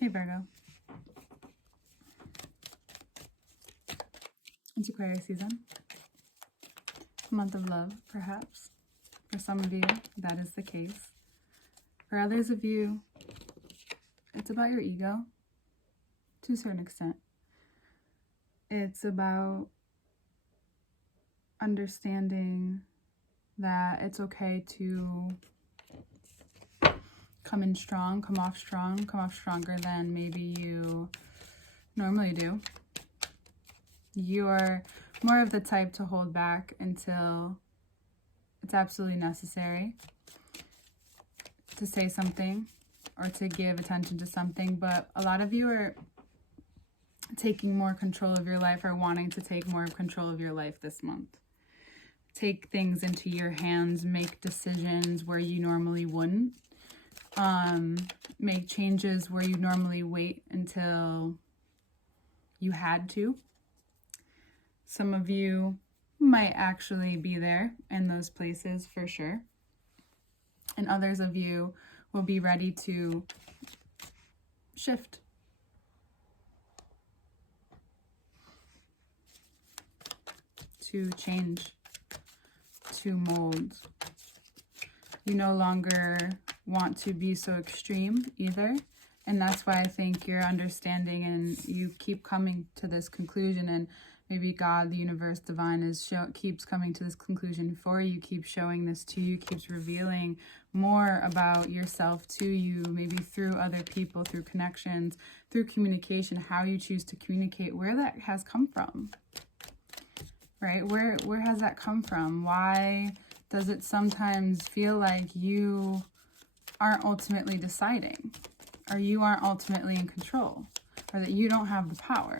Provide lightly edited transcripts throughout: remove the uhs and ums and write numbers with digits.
Hey Virgo. It's Aquarius season. A month of love, perhaps. For some of you, that is the case. For others of you, it's about your ego, to a certain extent. It's about understanding that it's okay to come in strong, come off stronger than maybe you normally do. You're more of the type to hold back until it's absolutely necessary to say something or to give attention to something, but a lot of you are taking more control of your life or wanting to take more control of your life this month. Take things into your hands, make decisions where you normally wouldn't, make changes where you normally wait until you had to. Some of you might actually be there in those places for sure. And others of you will be ready to shift. To change. To mold. You no longer want to be so extreme either. And that's why I think you're understanding and you keep coming to this conclusion, and maybe God, the universe, divine keeps coming to this conclusion for you, keeps showing this to you, keeps revealing more about yourself to you, maybe through other people, through connections, through communication, how you choose to communicate, where that has come from, right? Where has that come from? Why does it sometimes feel like you aren't ultimately deciding, or you aren't ultimately in control, or that you don't have the power?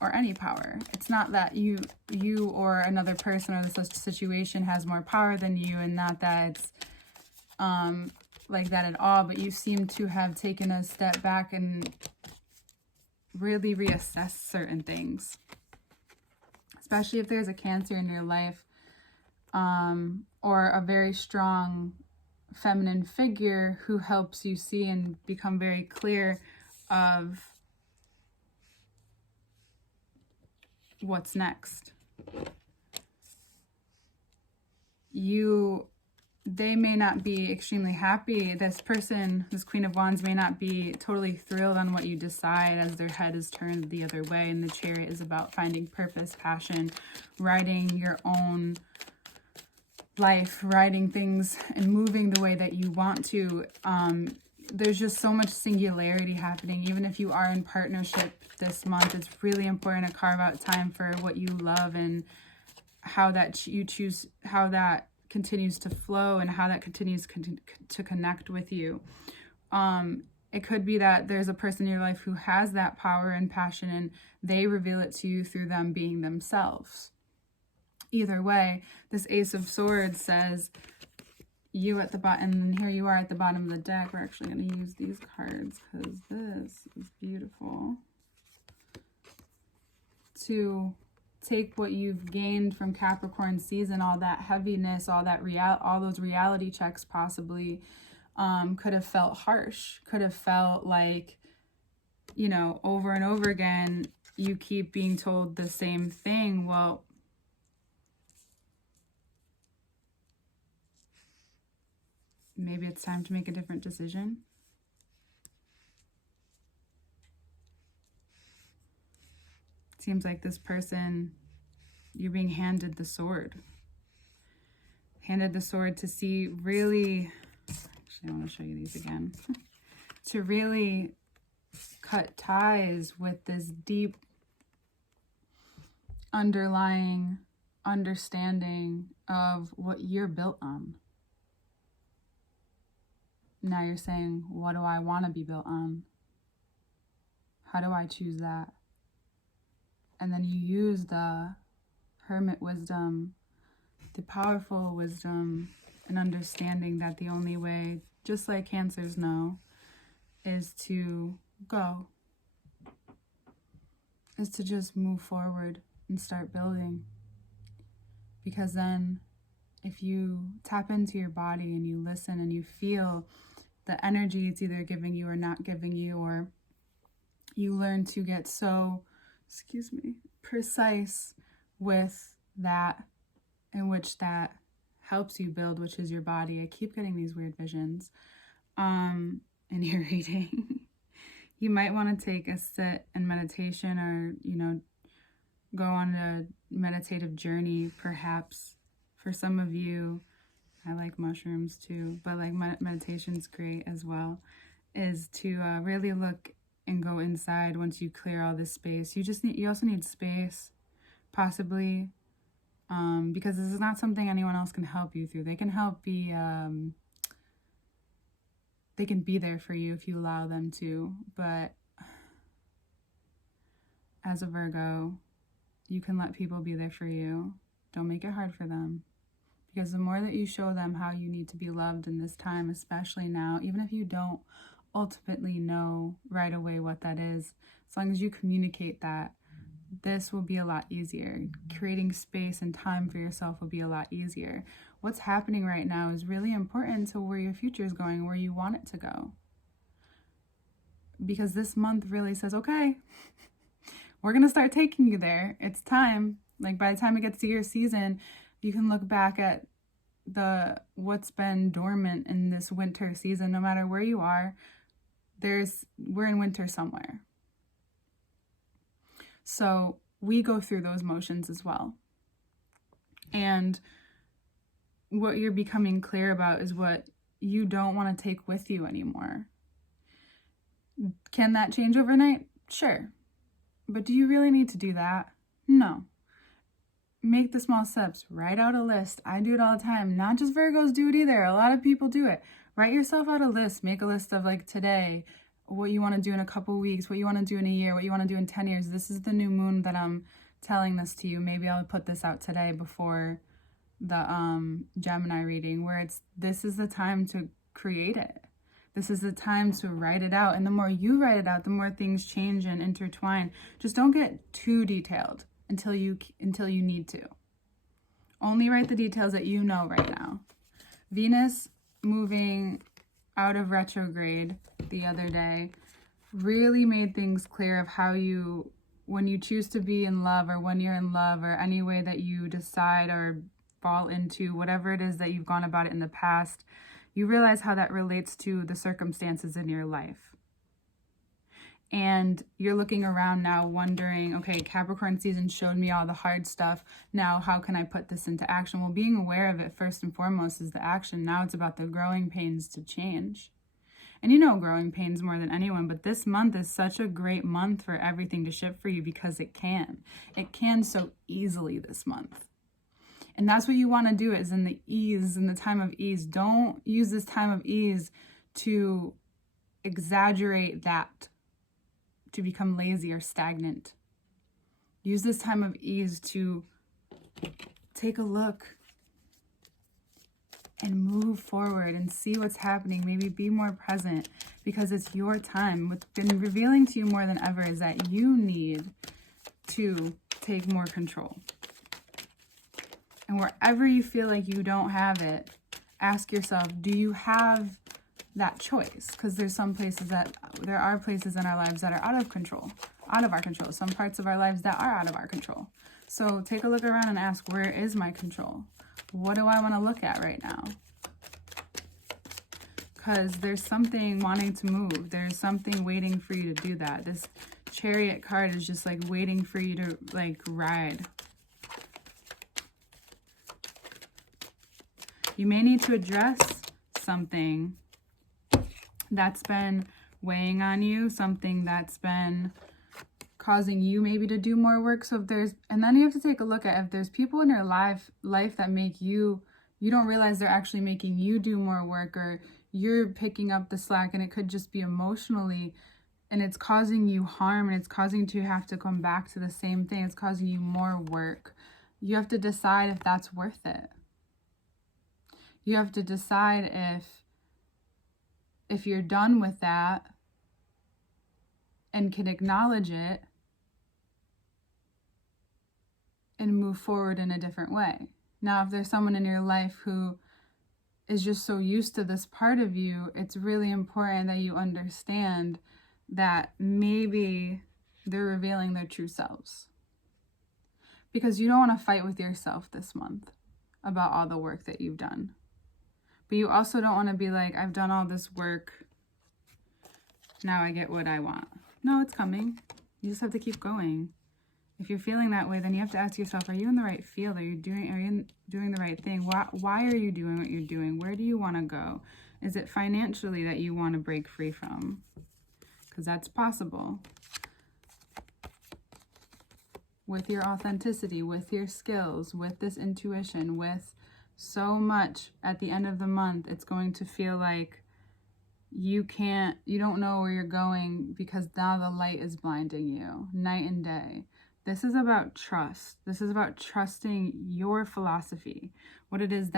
Or any power. It's not that you or another person or the situation has more power than you, and not that it's like that at all, but you seem to have taken a step back and really reassessed certain things. Especially if there's a Cancer in your life, or a very strong feminine figure who helps you see and become very clear of what's next. They may not be extremely happy. This person, this Queen of Wands, may not be totally thrilled on what you decide, as their head is turned the other way, and the Chariot is about finding purpose, passion, writing your own life, writing things and moving the way that you want to. There's just so much singularity happening. Even if you are in partnership this month, it's really important to carve out time for what you love and how that you choose, how that continues to flow and how that continues to connect with you. It could be that there's a person in your life who has that power and passion, and they reveal it to you through them being themselves. Either way, this Ace of Swords says you at the bottom, and here you are at the bottom of the deck. We're actually going to use these cards because this is beautiful. To take what you've gained from Capricorn season, all that heaviness, all those reality checks possibly could have felt harsh, could have felt like, over and over again, you keep being told the same thing. Well, maybe it's time to make a different decision. It seems like this person, you're being handed the sword. Handed the sword to see really, actually I want to show you these again, to really cut ties with this deep underlying understanding of what you're built on. Now you're saying, what do I want to be built on? How do I choose that? And then you use the hermit wisdom, the powerful wisdom, and understanding that the only way, just like Cancers know, is to go. Is to just move forward and start building. Because then if you tap into your body and you listen and you feel the energy it's either giving you or not giving you, or you learn to get so, precise with that, in which that helps you build, which is your body. I keep getting these weird visions in your reading. You might want to take a sit and meditation, or, go on a meditative journey, perhaps. For some of you, I like mushrooms too, but like meditation's great as well, is to really look and go inside once you clear all this space. You also need space, possibly, because this is not something anyone else can help you through. They can be there for you if you allow them to, but as a Virgo, you can let people be there for you. Don't make it hard for them. Because the more that you show them how you need to be loved in this time, especially now, even if you don't ultimately know right away what that is, as long as you communicate that, this will be a lot easier. Creating space and time for yourself will be a lot easier. What's happening right now is really important to where your future is going, where you want it to go. Because this month really says, okay, we're going to start taking you there. It's time. Like, by the time it gets to your season, you can look back at what's been dormant in this winter season. No matter where you are, we're in winter somewhere. So we go through those motions as well. And what you're becoming clear about is what you don't want to take with you anymore. Can that change overnight? Sure. But do you really need to do that? No. Make the small steps. Write out a list. I do it all the time. Not just Virgos do it either. A lot of people do it. Write yourself out a list. Make a list of, like, today, what you want to do in a couple weeks, what you want to do in a year, what you want to do in 10 years. This is the new moon that I'm telling this to you. Maybe I'll put this out today before the Gemini reading, where this is the time to create it. This is the time to write it out. And the more you write it out, the more things change and intertwine. Just don't get too detailed until you need to. Only write the details that you know right now. Venus moving out of retrograde the other day really made things clear of how when you choose to be in love, or when you're in love, or any way that you decide or fall into whatever it is that you've gone about it in the past, you realize how that relates to the circumstances in your life. And you're looking around now wondering, okay, Capricorn season showed me all the hard stuff. Now, how can I put this into action? Well, being aware of it first and foremost is the action. Now it's about the growing pains to change. And growing pains more than anyone, but this month is such a great month for everything to shift for you, because it can. It can so easily this month. And that's what you want to do, is in the time of ease. Don't use this time of ease to exaggerate that, to become lazy or stagnant. Use this time of ease to take a look and move forward and see what's happening. Maybe be more present, because it's your time. What's been revealing to you more than ever is that you need to take more control. And wherever you feel like you don't have it, ask yourself, do you have that choice? Because there are places in our lives that are out of our control. Some parts of our lives that are out of our control. So take a look around and ask, where is my control? What do I want to look at right now? Because there's something wanting to move. There's something waiting for you to do that. This Chariot card is just like waiting for you to ride. You may need to address something that's been weighing on you, something that's been causing you maybe to do more work. So and then you have to take a look at if there's people in your life that make you don't realize they're actually making you do more work, or you're picking up the slack, and it could just be emotionally, and it's causing you harm, and it's causing you to have to come back to the same thing. It's causing you more work. You have to decide if that's worth it. You have to decide if you're done with that and can acknowledge it and move forward in a different way. Now, if there's someone in your life who is just so used to this part of you, it's really important that you understand that maybe they're revealing their true selves. Because you don't want to fight with yourself this month about all the work that you've done. But you also don't want to be like, I've done all this work, now I get what I want. No, it's coming. You just have to keep going. If you're feeling that way, then you have to ask yourself, are you in the right field? Are you doing the right thing? Why are you doing what you're doing? Where do you want to go? Is it financially that you want to break free from? Because that's possible. With your authenticity, with your skills, with this intuition, with so much at the end of the month, it's going to feel like you don't know where you're going because now the light is blinding you night and day. This is about trust. This is about trusting your philosophy, what it is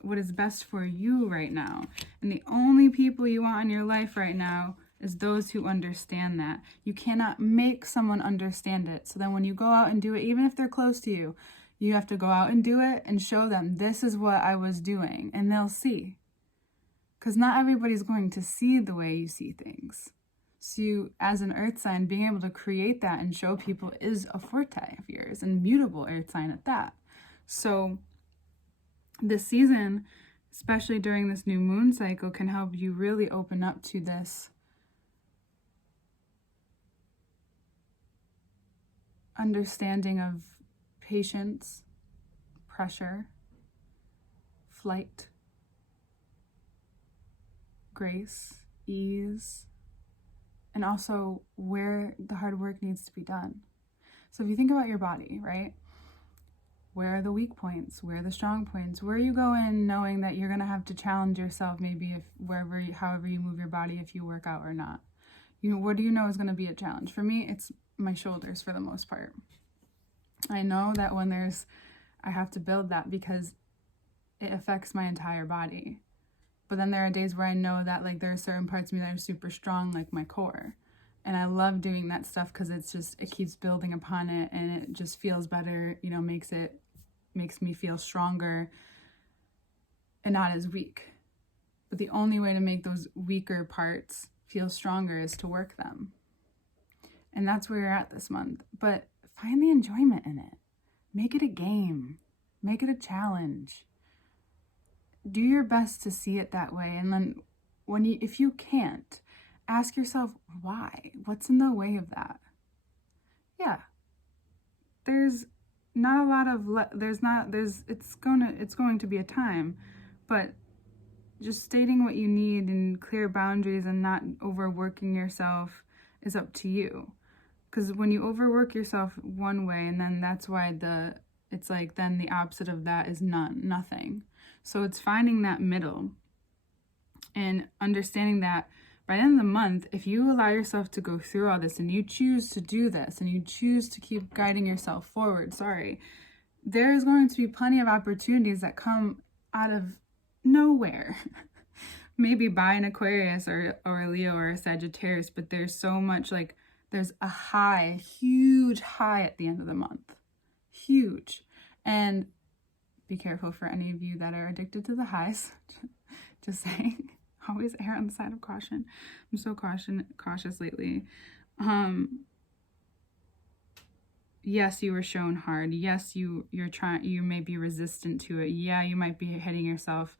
what is best for you right now. And the only people you want in your life right now is those who understand that. You cannot make someone understand it. So then when you go out and do it, even if they're close to you, you have to go out and do it and show them, this is what I was doing, and they'll see. Because not everybody's going to see the way you see things. So you, as an earth sign, being able to create that and show people is a forte of yours, and mutable earth sign at that. So this season, especially during this new moon cycle, can help you really open up to this understanding of patience, pressure, flight, grace, ease, and also where the hard work needs to be done. So if you think about your body, right? Where are the weak points? Where are the strong points? Where you go in knowing that you're going to have to challenge yourself, maybe however you move your body, if you work out or not. What do you know is going to be a challenge? For me, it's my shoulders for the most part. I know that when I have to build that because it affects my entire body. But then there are days where I know that like there are certain parts of me that are super strong, like my core. And I love doing that stuff because it keeps building upon it, and it just feels better, makes me feel stronger and not as weak. But the only way to make those weaker parts feel stronger is to work them. And that's where you're at this month. But find the enjoyment in it. Make it a game. Make it a challenge. Do your best to see it that way. And then if you can't, ask yourself why. What's in the way of that? Yeah. There's not a lot of it's going to be a time, but just stating what you need and clear boundaries and not overworking yourself is up to you. Because when you overwork yourself one way, and then that's why it's like then the opposite of that is nothing. So it's finding that middle and understanding that by the end of the month, if you allow yourself to go through all this and you choose to do this and you choose to keep guiding yourself forward, there is going to be plenty of opportunities that come out of nowhere. Maybe by an Aquarius or a Leo or a Sagittarius, but there's so much there's a huge high at the end of the month. Huge. And be careful for any of you that are addicted to the highs. Just saying. Always err on the side of caution. I'm so cautious lately. Yes, you were shown hard. Yes, you may be resistant to it. Yeah, you might be hitting yourself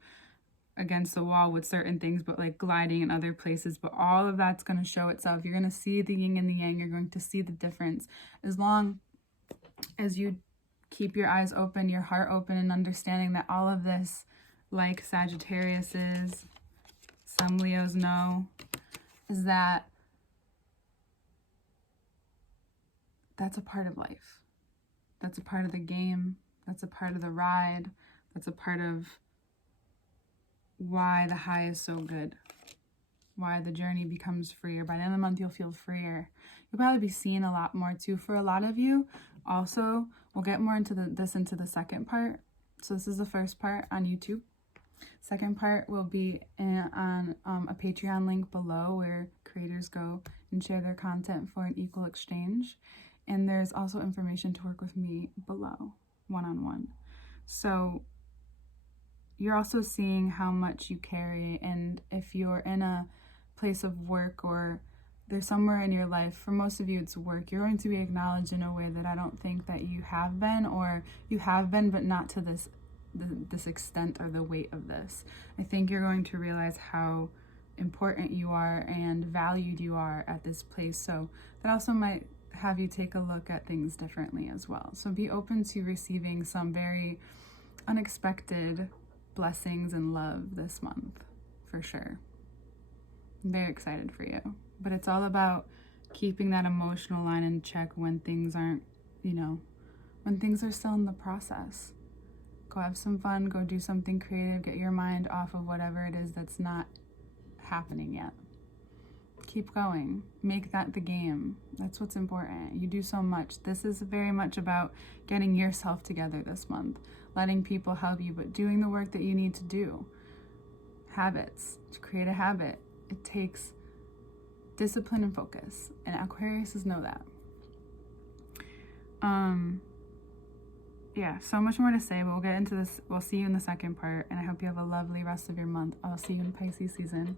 against the wall with certain things, but like gliding in other places. But all of that's going to show itself. You're going to see the yin and the yang. You're going to see the difference. As long as you keep your eyes open, your heart open, and understanding that all of this, like Sagittarius is, some Leos know, is that's a part of life. That's a part of the game. That's a part of the ride. That's a part of why the high is so good. Why the journey becomes freer. By the end of the month, you'll feel freer. You'll probably be seeing a lot more too. For a lot of you, also, we'll get more into the second part. So this is the first part on YouTube. Second part will be on a Patreon link below where creators go and share their content for an equal exchange. And there's also information to work with me below, one-on-one. So you're also seeing how much you carry, and if you're in a place of work or there's somewhere in your life, for most of you it's work, you're going to be acknowledged in a way that I don't think that you have been, or you have been but not to this extent or the weight of this. I think you're going to realize how important you are and valued you are at this place. So that also might have you take a look at things differently as well. So be open to receiving some very unexpected blessings and love this month, for sure. I'm very excited for you. But it's all about keeping that emotional line in check when things aren't, when things are still in the process. Go have some fun, go do something creative, get your mind off of whatever it is that's not happening yet. Keep going. Make that the game. That's what's important. You do so much. This is very much about getting yourself together this month, letting people help you, but doing the work that you need to do. Habits. To create a habit, it takes discipline and focus, and Aquariuses know that. Yeah, so much more to say, but we'll get into this. We'll see you in the second part, and I hope you have a lovely rest of your month. I'll see you in Pisces season.